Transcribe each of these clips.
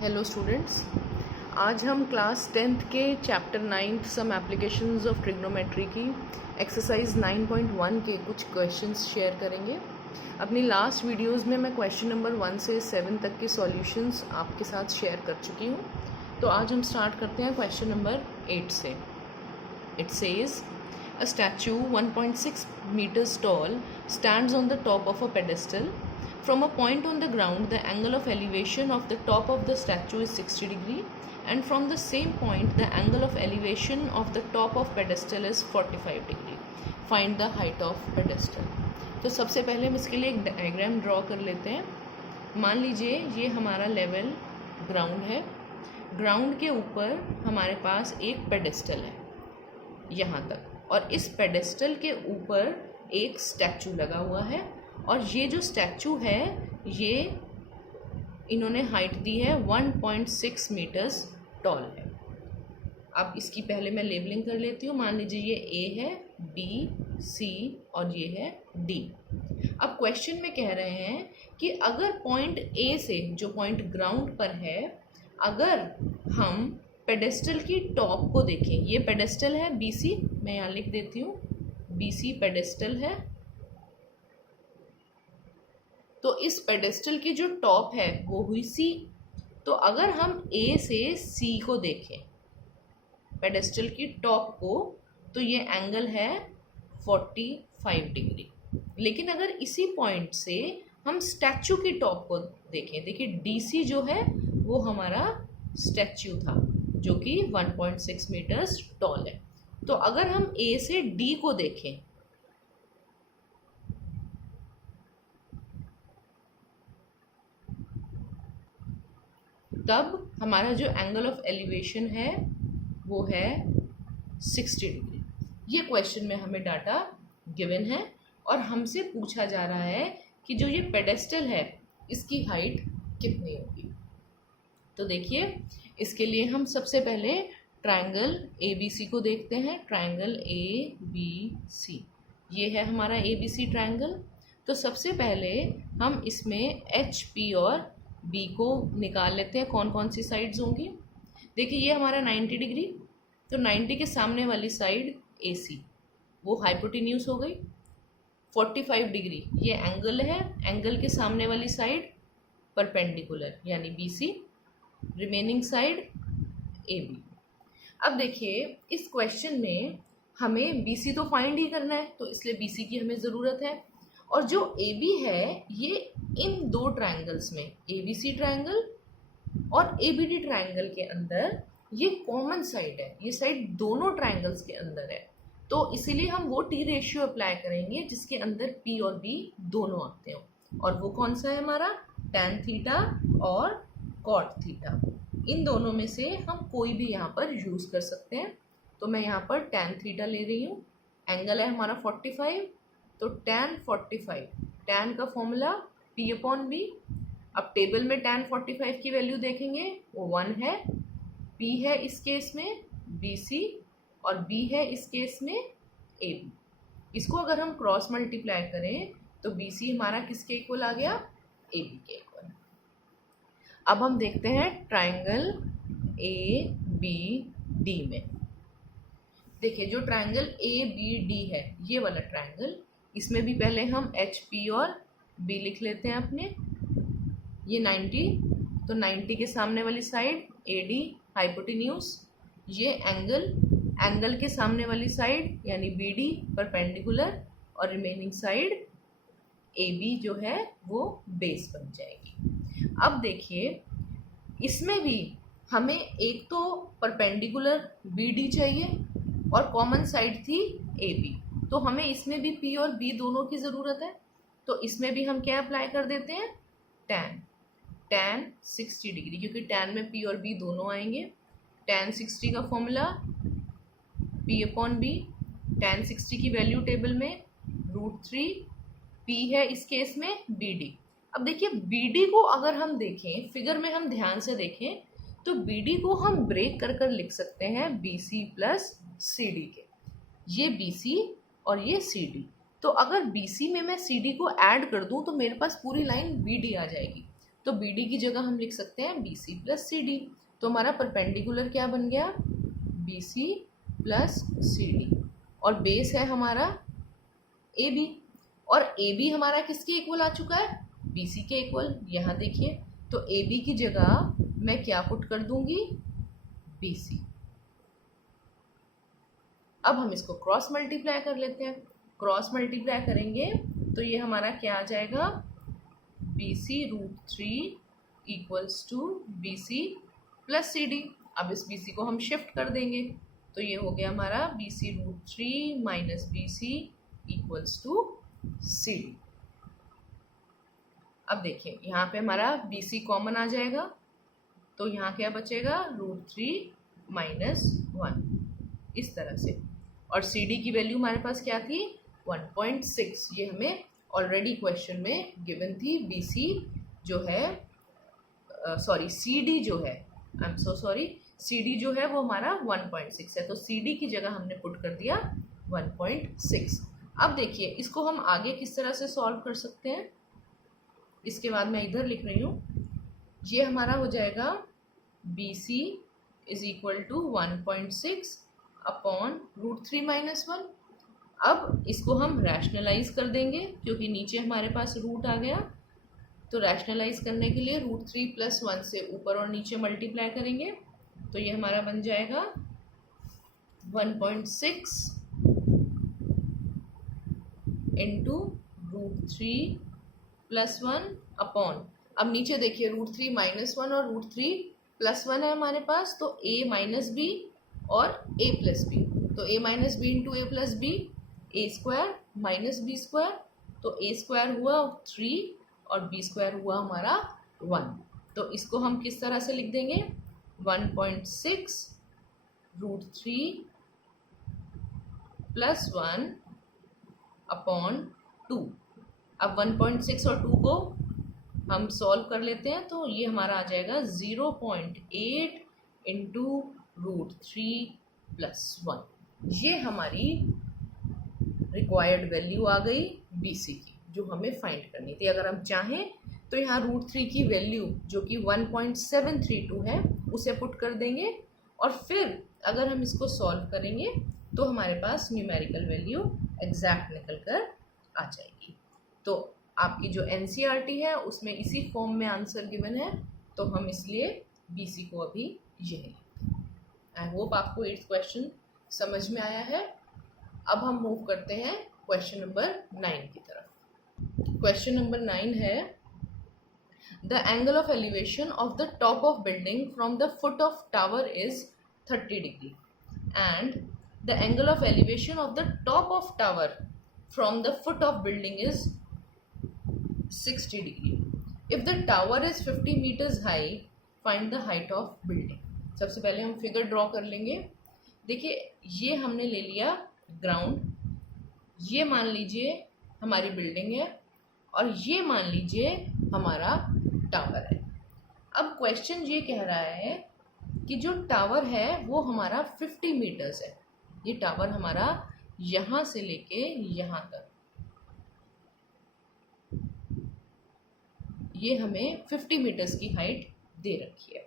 Hello students, आज हम class 10th के chapter 9 some applications of trigonometry की एक्सरसाइज 9.1 के कुछ क्वेश्चंस शेयर करेंगे। अपनी लास्ट वीडियोस में मैं क्वेश्चन नंबर 1 से 7 तक के सॉल्यूशंस आपके साथ शेयर कर चुकी हूँ। तो आज हम स्टार्ट करते हैं क्वेश्चन नंबर 8 से। It says a statue 1.6 meters tall stands on the top of a pedestal. From a point on the ground, the angle of elevation of the top of the statue is 60 degree, and from the same point, the angle of elevation of the top of pedestal is 45 degree. Find the height of pedestal. तो सबसे पहले हम इसके लिए एक diagram draw कर लेते हैं। मान लीजिए ये हमारा लेवल ग्राउंड है। ग्राउंड के ऊपर हमारे पास एक पेडेस्टल है यहाँ तक, और इस पेडेस्टल के ऊपर एक स्टैचू लगा हुआ है, और ये जो स्टैचू है ये इन्होंने हाइट दी है 1.6 मीटर्स टॉल है। अब इसकी पहले मैं लेबलिंग कर लेती हूँ। मान लीजिए ये ए है, बी, सी और ये है डी। अब क्वेश्चन में कह रहे हैं कि अगर पॉइंट ए से, जो पॉइंट ग्राउंड पर है, अगर हम पेडेस्टल की टॉप को देखें, ये पेडेस्टल है बीसी, मैं यहाँ लिख देती हूँ बीसी पेडेस्टल है। तो इस पेडेस्टल की जो टॉप है वो हुई सी। तो अगर हम ए से सी को देखें, पेडेस्टल की टॉप को, तो ये एंगल है 45 डिग्री। लेकिन अगर इसी पॉइंट से हम स्टैचू की टॉप को देखें, देखिए डीसी जो है वो हमारा स्टैचू था जो कि 1.6 मीटर्स टॉल है। तो अगर हम ए से डी को देखें, तब हमारा जो एंगल ऑफ एलिवेशन है वो है 60 डिग्री। ये क्वेश्चन में हमें डाटा गिवन है और हमसे पूछा जा रहा है कि जो ये पेडेस्टल है इसकी हाइट कितनी होगी। तो देखिए, इसके लिए हम सबसे पहले ट्रायंगल ए बी सी को देखते हैं। ट्रायंगल ए बी सी, ये है हमारा ए बी सी ट्रायंगल। तो सबसे पहले हम इसमें एच पी और बी को निकाल लेते हैं, कौन कौन सी साइड्स होंगी। देखिए ये हमारा 90 डिग्री, तो 90 के सामने वाली साइड ए सी वो हाइपोटेन्यूज हो गई। 45 डिग्री ये एंगल है, एंगल के सामने वाली साइड परपेंडिकुलर यानी B C, remaining side A B. अब देखिए इस क्वेश्चन में हमें बी सी तो फाइंड ही करना है, तो इसलिए बी सी की हमें ज़रूरत है। और जो ए बी है ये इन दो ट्रायंगल्स में, ए बी सी ट्रायंगल और ए बी डी ट्रायंगल के अंदर ये कॉमन साइड है, ये साइड दोनों ट्रायंगल्स के अंदर है। तो इसीलिए हम वो टी रेशियो अप्लाई करेंगे जिसके अंदर पी और बी दोनों आते हो, और वो कौन सा है हमारा, टैन थीटा और कॉट थीटा। इन दोनों में से हम कोई भी यहाँ पर यूज़ कर सकते हैं। तो मैं यहाँ पर टैन थीटा ले रही हूँ। एंगल है हमारा 45, तो टैन 45, टैन का फॉर्मूला पी अपॉन बी। अब टेबल में टैन 45 की वैल्यू देखेंगे वो 1 है, पी है इस केस में बी सी और बी है इस केस में ए बी। इसको अगर हम क्रॉस मल्टीप्लाई करें तो बी सी हमारा किसके इक्वल आ गया, ए बी के इक्वल। अब हम देखते हैं ट्रायंगल ए बी डी में। देखिए जो ट्रायंगल ए बी डी है ये वाला ट्रायंगल, इसमें भी पहले हम एच पी और बी लिख लेते हैं अपने। ये 90, तो 90 के सामने वाली साइड ए डी हाइपोटेन्यूज, ये एंगल के सामने वाली साइड यानी बी डी परपेंडिकुलर, और रिमेनिंग साइड ए बी जो है वो बेस बन जाएगी। अब देखिए इसमें भी हमें एक तो परपेंडिकुलर बी डी चाहिए और कॉमन साइड थी ए बी, तो हमें इसमें भी पी और बी दोनों की ज़रूरत है। तो इसमें भी हम क्या अप्लाई कर देते हैं, टैन 60 डिग्री, क्योंकि टैन में पी और बी दोनों आएंगे। टैन 60 का formula P upon B, tan 60 की वैल्यू टेबल में √3, पी है इस केस में बी डी। अब देखिए बी डी को अगर हम देखें, फिगर में हम ध्यान से देखें, तो बी डी को हम ब्रेक कर कर लिख सकते हैं B C plus C D के। ये बी सी और ये सी डी, तो अगर बी सी में मैं सी डी को ऐड कर दूं तो मेरे पास पूरी लाइन बी डी आ जाएगी। तो बी डी की जगह हम लिख सकते हैं B C plus C D. तो हमारा परपेंडिकुलर क्या बन गया, B C plus C D, और बेस है हमारा ए बी, और ए बी हमारा किसके इक्वल आ चुका है, बी सी के इक्वल। यहाँ देखिए, तो ए बी की जगह मैं क्या पुट कर दूंगी, बी सी। अब हम इसको क्रॉस मल्टीप्लाई कर लेते हैं। क्रॉस मल्टीप्लाई करेंगे तो ये हमारा क्या आ जाएगा, B C root three equals to B C plus C D. अब इस बी सी को हम शिफ्ट कर देंगे, तो ये हो गया हमारा B C root three minus B C equals to C D. अब देखिए यहाँ पे हमारा बी सी कॉमन आ जाएगा, तो यहाँ क्या बचेगा, रूट थ्री माइनस वन, इस तरह से। और सी डी की वैल्यू हमारे पास क्या थी, 1.6। ये हमें ऑलरेडी क्वेश्चन में गिवन थी। बी सी जो है सॉरी सी डी जो है, I am so sorry, C D जो है वो हमारा 1.6 है, तो सी डी की जगह हमने पुट कर दिया 1.6। अब देखिए इसको हम आगे किस तरह से सॉल्व कर सकते हैं, इसके बाद मैं इधर लिख रही हूँ। ये हमारा हो जाएगा B C is equal to 1.6 upon root three minus one. अब इसको हम रैशनलाइज कर देंगे, क्योंकि नीचे हमारे पास रूट आ गया, तो रैशनलाइज करने के लिए रूट थ्री प्लस वन से ऊपर और नीचे मल्टीप्लाई करेंगे, तो ये हमारा बन जाएगा 1.6 into root three plus one upon, अब नीचे देखिए रूट थ्री माइनस वन और रूट थ्री प्लस वन है हमारे पास, तो a माइनस बी और a प्लस बी, तो a minus B into A plus B, A square minus B square, तो a स्क्वायर हुआ 3 और b स्क्वायर हुआ हमारा 1। तो इसको हम किस तरह से लिख देंगे, 1.6 root three plus one upon 2। अब 1.6 और 2 को हम सॉल्व कर लेते हैं, तो ये हमारा आ जाएगा 0.8 into root three plus one. ये हमारी रिक्वायर्ड वैल्यू आ गई बी सी की, जो हमें फाइंड करनी थी। अगर हम चाहें तो यहाँ रूट थ्री की वैल्यू जो कि 1.732 है उसे पुट कर देंगे, और फिर अगर हम इसको सॉल्व करेंगे तो हमारे पास न्यूमेरिकल वैल्यू एग्जैक्ट निकल कर आ जाएगी। तो आपकी जो एनसीईआरटी है उसमें इसी फॉर्म में आंसर गिवन है, तो हम इसलिए बीसी को अभी यही। आई होप आपको 8th क्वेश्चन समझ में आया है। अब हम मूव करते हैं क्वेश्चन नंबर 9 की तरफ। क्वेश्चन नंबर 9 है, the angle of elevation of the top of building from the foot of tower is 30 degree and the angle of elevation of the top of tower from the foot of building is 60 degree. If the tower is 50 metres high, find the height of building. सबसे पहले हम figure draw कर लेंगे। देखिए ये हमने ले लिया ग्राउंड, ये मान लीजिए हमारी बिल्डिंग है, और ये मान लीजिए हमारा टावर है। अब क्वेश्चन ये कह रहा है कि जो टावर है वो हमारा 50 मीटर्स है। ये टावर हमारा यहाँ से लेके यहाँ तक, ये हमें 50 मीटर्स की हाइट दे रखी है।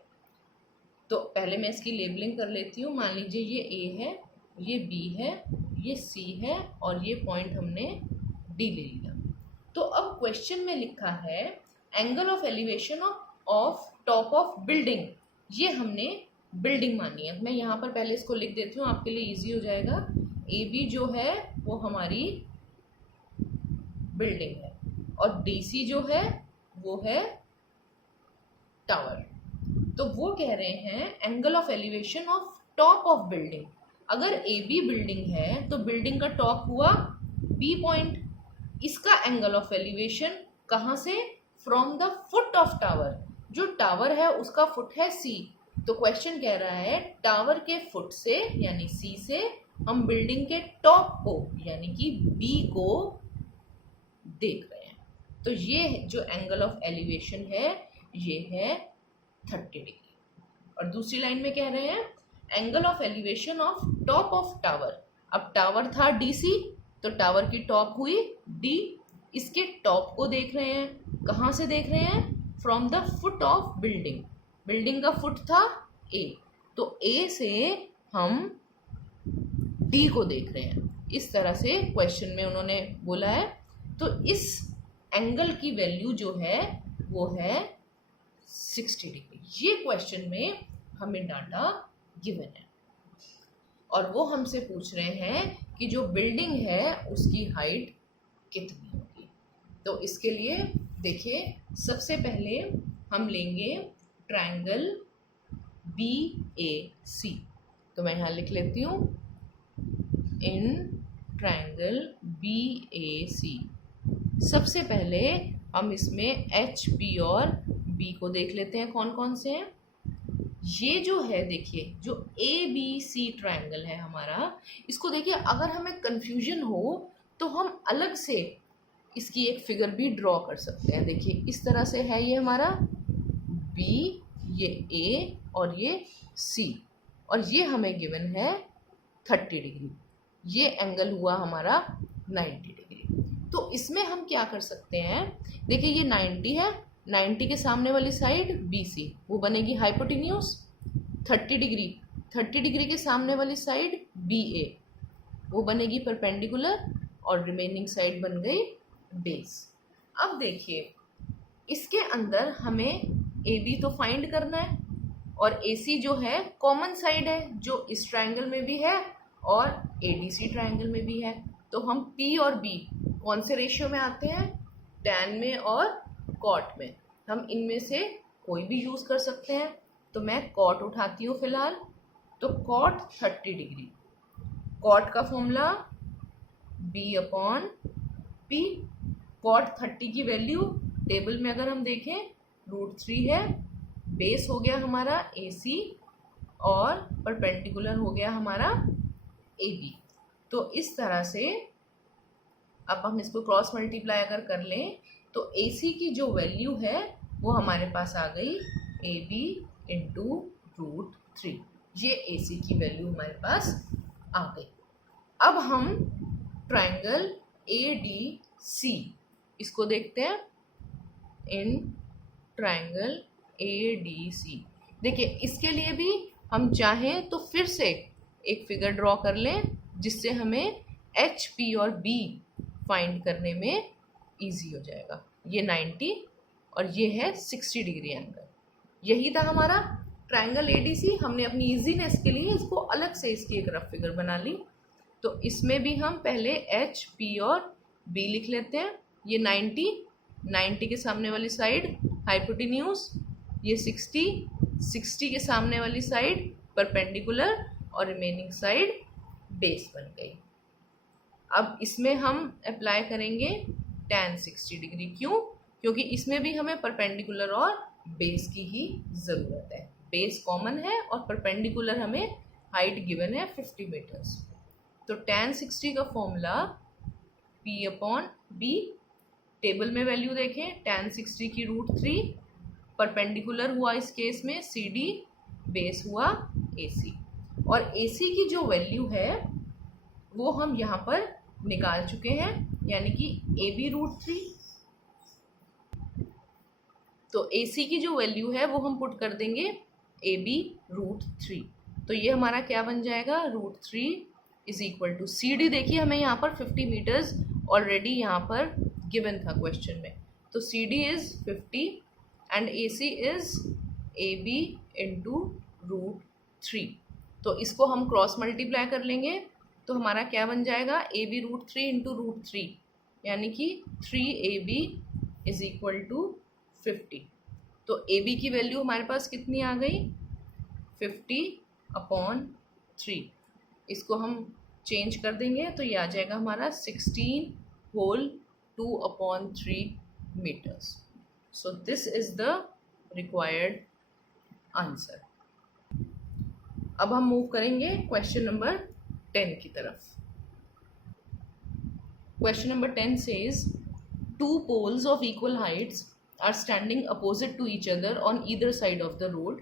तो पहले मैं इसकी लेबलिंग कर लेती हूँ। मान लीजिए ये ए है, ये बी है, ये सी है, और ये पॉइंट हमने डी ले लिया। तो अब क्वेश्चन में लिखा है angle of elevation of top of building, ये हमने बिल्डिंग मानी है। मैं यहाँ पर पहले इसको लिख देती हूँ, आपके लिए इजी हो जाएगा। ए बी जो है वो हमारी बिल्डिंग है, और डी सी जो है वो है टावर। तो वो कह रहे हैं angle of elevation of top of building. अगर ए बी बिल्डिंग है तो बिल्डिंग का टॉप हुआ बी पॉइंट, इसका एंगल ऑफ एलिवेशन कहाँ से, from the foot of tower. जो टावर है उसका फुट है सी, तो क्वेश्चन कह रहा है टावर के फुट से यानी सी से हम बिल्डिंग के टॉप को यानी कि बी को देख रहे हैं। तो ये जो एंगल ऑफ एलिवेशन है ये है 30 डिग्री। और दूसरी लाइन में कह रहे हैं angle of elevation of top of tower. अब टावर था डीसी, तो टावर की टॉप हुई डी, इसके टॉप को देख रहे हैं। कहाँ से देख रहे हैं, from the foot of building, building का फुट था ए, तो ए से हम डी को देख रहे हैं। इस तरह से क्वेश्चन में उन्होंने बोला है। तो इस एंगल की वैल्यू जो है वो है 60 डिग्री। ये क्वेश्चन में हमें डाटा गिवन है और वो हमसे पूछ रहे हैं कि जो बिल्डिंग है उसकी हाइट कितनी होगी। तो इसके लिए देखिए, सबसे पहले हम लेंगे ट्रायंगल BAC। तो मैं यहाँ लिख लेती हूँ, इन ट्रायंगल BAC सबसे पहले हम इसमें HP और B को देख लेते हैं कौन कौन से हैं। ये जो है देखिए, जो ABC ट्रायंगल है हमारा, इसको देखिए, अगर हमें कंफ्यूजन हो तो हम अलग से इसकी एक फिगर भी ड्रॉ कर सकते हैं। देखिए इस तरह से है ये हमारा B, ये A और ये C, और ये हमें गिवन है 30 डिग्री। ये एंगल हुआ हमारा 90 डिग्री। तो इसमें हम क्या कर सकते हैं, देखिए ये 90 है, 90 के सामने वाली साइड BC वो बनेगी हाइपोटेन्यूज। 30 डिग्री के सामने वाली साइड BA वो बनेगी परपेंडिकुलर, और रिमेनिंग साइड बन गई बेस। अब देखिए इसके अंदर हमें AB तो फाइंड करना है, और AC जो है कॉमन साइड है, जो इस ट्रायंगल में भी है और ADC ट्रायंगल में भी है। तो हम P और B कौन से रेशियो में आते हैं, tan में और cot में। हम इनमें से कोई भी यूज़ कर सकते हैं। तो मैं cot उठाती हूँ फिलहाल। तो cot 30 डिग्री, cot का फॉर्मूला B/P। cot 30 की वैल्यू टेबल में अगर हम देखें √3 है। बेस हो गया हमारा AC और परपेंडिकुलर हो गया हमारा AB। तो इस तरह से अब हम इसको क्रॉस मल्टीप्लाई अगर कर लें तो AC की जो वैल्यू है वो हमारे पास आ गई AB × √3। ये AC की वैल्यू हमारे पास आ गई। अब हम ट्रायंगल ADC इसको देखते हैं, इन ट्रायंगल ADC। देखिए इसके लिए भी हम चाहें तो फिर से एक फिगर ड्रॉ कर लें, जिससे हमें HP और B फाइंड करने में इजी हो जाएगा। ये 90 और ये है 60 डिग्री एंगल। यही था हमारा ट्रायंगल ADC। हमने अपनी इजीनेस के लिए इसको अलग से इसकी एक रफ फिगर बना ली। तो इसमें भी हम पहले HP और B लिख लेते हैं। ये 90 के सामने वाली साइड हाइपोटेन्यूज, ये 60 के सामने वाली साइड परपेंडिकुलर, और रिमेनिंग साइड बेस बन गई। अब इसमें हम अप्लाई करेंगे tan 60 डिग्री। क्यों? क्योंकि इसमें भी हमें परपेंडिकुलर और बेस की ही ज़रूरत है। बेस कॉमन है और परपेंडिकुलर हमें हाइट गिवन है 50 मीटर्स। तो tan 60 का फॉर्मूला P/B। टेबल में वैल्यू देखें, tan 60 की √3, परपेंडिकुलर हुआ इस केस में CD, बेस हुआ AC, और AC की जो वैल्यू है वो हम यहाँ पर निकाल चुके हैं, यानी कि AB √3। तो AC की जो वैल्यू है वो हम पुट कर देंगे AB √3। तो ये हमारा क्या बन जाएगा, √3 = CD। देखिए हमें यहाँ पर 50 मीटर्स ऑलरेडी यहाँ पर गिवन था क्वेश्चन में। तो CD is 50 and AC is AB × √3। तो इसको हम क्रॉस मल्टीप्लाई कर लेंगे तो हमारा क्या बन जाएगा, AB √3 × √3, यानी कि 3AB = 50। तो AB की वैल्यू हमारे पास कितनी आ गई, 50/3। इसको हम चेंज कर देंगे तो ये आ जाएगा हमारा 16 whole 2/3 metres. So this is the required answer. अब हम मूव करेंगे क्वेश्चन नंबर 10 की तरफ। Question number 10 says 2 poles of equal heights are standing opposite to each other on either side of the road,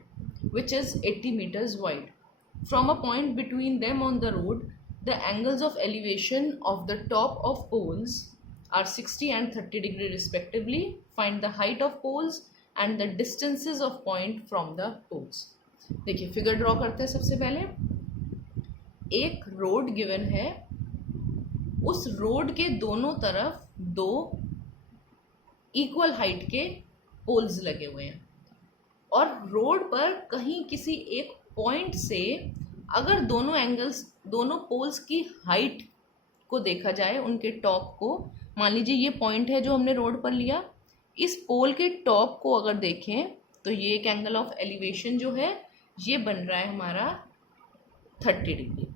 which is 80 meters wide. From a point between them on the road, the angles of elevation of the top of poles are 60 and 30 degree respectively. Find the height of poles and the distances of point from the poles. देखिए figure draw करते हैं। सबसे पहले एक road given है, उस road के दोनों तरफ दो इक्वल हाइट के पोल्स लगे हुए हैं, और रोड पर कहीं किसी एक पॉइंट से अगर दोनों एंगल्स, दोनों पोल्स की हाइट को देखा जाए, उनके टॉप को, मान लीजिए ये पॉइंट है जो हमने रोड पर लिया, इस पोल के टॉप को अगर देखें तो ये एक एंगल ऑफ एलिवेशन जो है ये बन रहा है हमारा 30 डिग्री।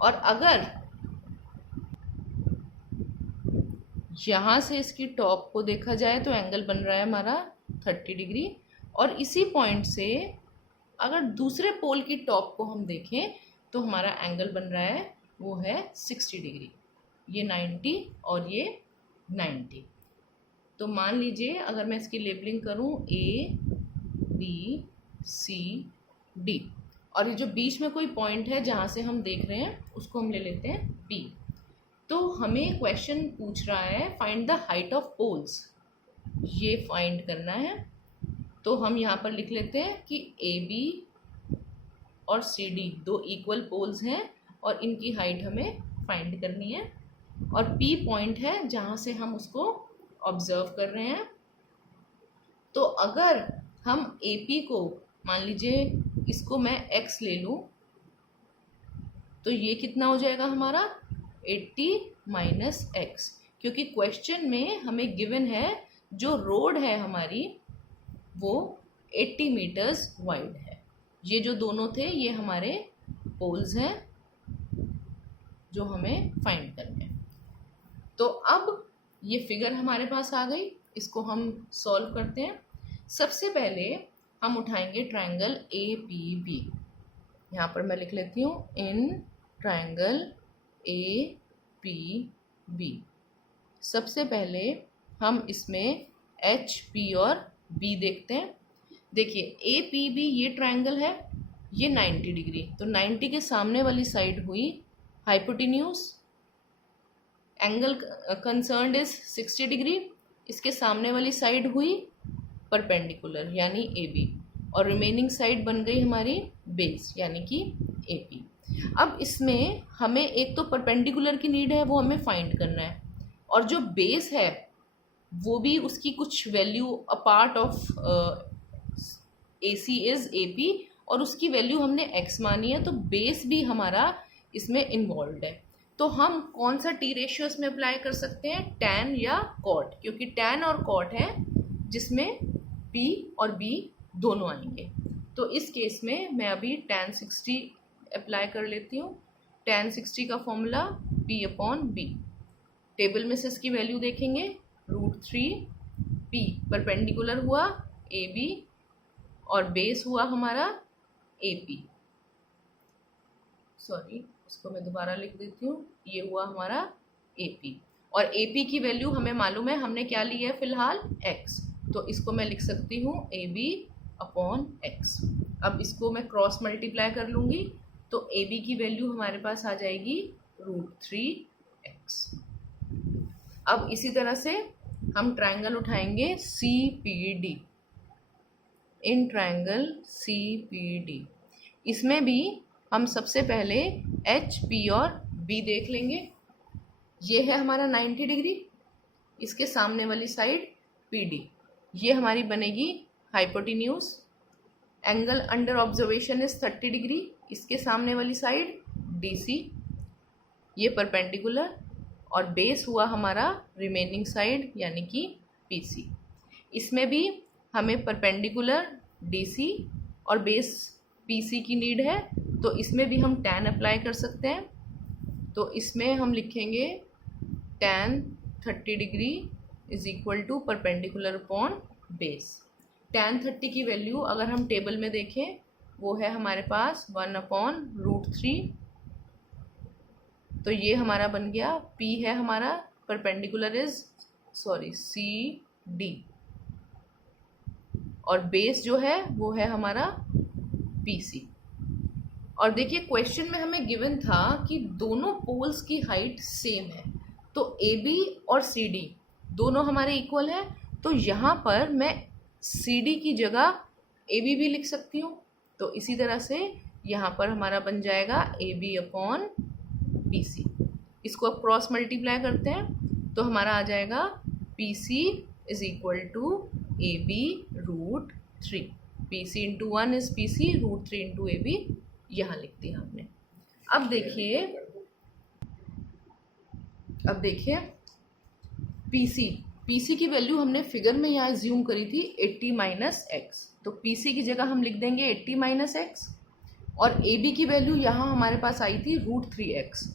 और अगर यहाँ से इसकी टॉप को देखा जाए तो एंगल बन रहा है हमारा 30 डिग्री, और इसी पॉइंट से अगर दूसरे पोल की टॉप को हम देखें तो हमारा एंगल बन रहा है वो है 60 डिग्री। ये 90 और ये 90। तो मान लीजिए अगर मैं इसकी लेबलिंग करूं A B C D, और ये जो बीच में कोई पॉइंट है जहाँ से हम देख रहे हैं उसको हम ले लेते हैं P। तो हमें क्वेश्चन पूछ रहा है find the height of poles, ये फाइंड करना है। तो हम यहाँ पर लिख लेते हैं कि AB और CD दो इक्वल पोल्स हैं और इनकी हाइट हमें फाइंड करनी है, और P पॉइंट है जहाँ से हम उसको ऑब्जर्व कर रहे हैं। तो अगर हम AP को, मान लीजिए इसको मैं X ले लूँ, तो ये कितना हो जाएगा हमारा 80 माइनस X, क्योंकि क्वेश्चन में हमें गिवन है जो रोड है हमारी वो 80 मीटर्स वाइड है। ये जो दोनों थे ये हमारे पोल्स हैं जो हमें फाइंड करने हैं। तो अब ये फिगर हमारे पास आ गई, इसको हम सॉल्व करते हैं। सबसे पहले हम उठाएंगे ट्रायंगल APB। यहाँ पर मैं लिख लेती हूँ इन ट्रायंगल APB। सबसे पहले हम इसमें HP और B देखते हैं। देखिए APB ये ट्रायंगल है, ये 90 डिग्री, तो 90 के सामने वाली साइड हुई hypotenuse, angle concerned is 60 degree, इसके सामने वाली साइड हुई परपेंडिकुलर यानी AB, और रिमेनिंग साइड बन गई हमारी बेस यानी कि AP। अब इसमें हमें एक तो परपेंडिकुलर की नीड है, वो हमें फाइंड करना है, और जो बेस है वो भी उसकी कुछ value a part of AC is AP, और उसकी वैल्यू हमने X मानी है, तो बेस भी हमारा इसमें इन्वॉल्व है। तो हम कौन सा T रेशियो इसमें अप्लाई कर सकते हैं, tan या cot, क्योंकि tan और cot है जिसमें P और B दोनों आएंगे। तो इस केस में मैं अभी tan 60 अप्लाई कर लेती हूँ। tan 60 का फॉर्मूला P/B, टेबल में से इसकी वैल्यू देखेंगे √3, P परपेंडिकुलर हुआ AB और बेस हुआ हमारा AP। सॉरी, इसको मैं दोबारा लिख देती हूँ, ये हुआ हमारा AP, और AP की वैल्यू हमें मालूम है, हमने क्या ली है फिलहाल X, तो इसको मैं लिख सकती हूँ AB/X। अब इसको मैं क्रॉस मल्टीप्लाई कर लूँगी तो AB की वैल्यू हमारे पास आ जाएगी √3x। अब इसी तरह से हम ट्रायंगल उठाएंगे CPD, इन ट्रायंगल CPD। इसमें भी हम सबसे पहले HP और B देख लेंगे। ये है हमारा 90 डिग्री, इसके सामने वाली साइड PD, ये हमारी बनेगी hypotenuse, angle under observation is 30 degree, इसके सामने वाली साइड DC, ये परपेंडिकुलर, और बेस हुआ हमारा रिमेनिंग साइड यानी कि PC। इसमें भी हमें परपेंडिकुलर DC और बेस PC की नीड है, तो इसमें भी हम tan अप्लाई कर सकते हैं। तो इसमें हम लिखेंगे tan 30 degree is equal to perpendicular upon base. tan 30 की वैल्यू अगर हम टेबल में देखें वो है हमारे पास 1/√3, तो ये हमारा बन गया। P है हमारा परपेंडिकुलर इज CD, और बेस जो है वो है हमारा PC। और देखिए क्वेश्चन में हमें गिवन था कि दोनों पोल्स की हाइट सेम है, तो AB और CD दोनों हमारे इक्वल हैं, तो यहाँ पर मैं सी डी की जगह ए बी भी लिख सकती हूँ। तो इसी तरह से यहाँ पर हमारा बन जाएगा A B upon B C. इसको अब क्रॉस मल्टीप्लाई करते हैं तो हमारा आ जाएगा P C is equal to A B root three. P C into one is P C, root three into A B यहाँ लिख दिया हमने। अब देखिए पी सी की वैल्यू हमने फिगर में यहाँ ज्यूम करी थी 80 माइनस एक्स, तो पी सी की जगह हम लिख देंगे 80 माइनस एक्स। और ए बी की वैल्यू यहाँ हमारे पास आई थी रूट थ्री एक्स,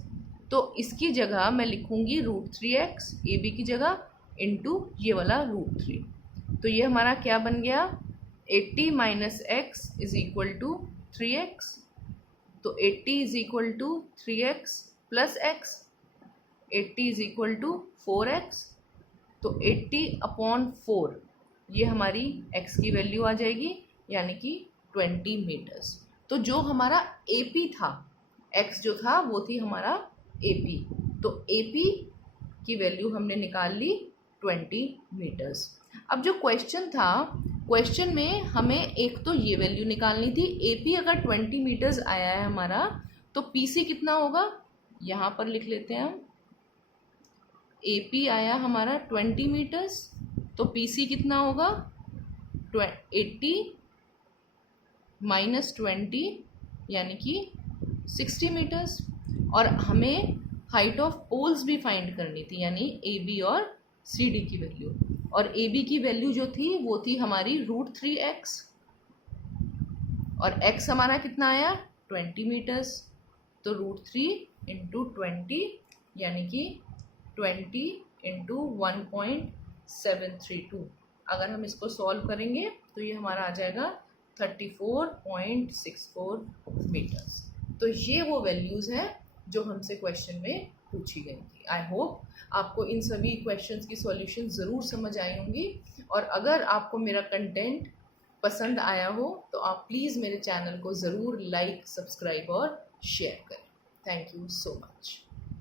तो इसकी जगह मैं लिखूंगी root three x A B की जगह इंटू ये वाला रूट थ्री। तो ये हमारा क्या बन गया, 80 minus x is equal to 3x। तो 80 is equal to 3x plus x, 80 is equal to 4x। तो 80 अपॉन 4 ये हमारी x की वैल्यू आ जाएगी, यानी कि 20 मीटर्स। तो जो हमारा AP था, x जो था वो थी हमारा AP, तो AP की वैल्यू हमने निकाल ली 20 मीटर्स। अब जो क्वेश्चन था, क्वेश्चन में हमें एक तो ये वैल्यू निकालनी थी, AP अगर 20 मीटर्स आया है हमारा तो PC कितना होगा, यहाँ पर लिख लेते हैं हम। AP आया हमारा 20 मीटर्स, तो PC कितना होगा 80 माइनस 20 यानी कि 60 मीटर्स। और हमें हाइट ऑफ पोल्स भी फाइंड करनी थी, यानी AB और CD की वैल्यू। और AB की वैल्यू जो थी वो थी हमारी रूट थ्री एक्स, और x हमारा कितना आया 20 मीटर्स। तो रूट थ्री इंटू 20 यानी कि 20 इंटू 1.732। अगर हम इसको सॉल्व करेंगे तो ये हमारा आ जाएगा 34.64 मीटर्स। तो ये वो वैल्यूज़ हैं जो हमसे क्वेश्चन में पूछी गई थी। आई होप आपको इन सभी क्वेश्चंस की सॉल्यूशन ज़रूर समझ आई होंगी। और अगर आपको मेरा कंटेंट पसंद आया हो तो आप प्लीज़ मेरे चैनल को ज़रूर लाइक, सब्सक्राइब और शेयर करें। Thank you so much.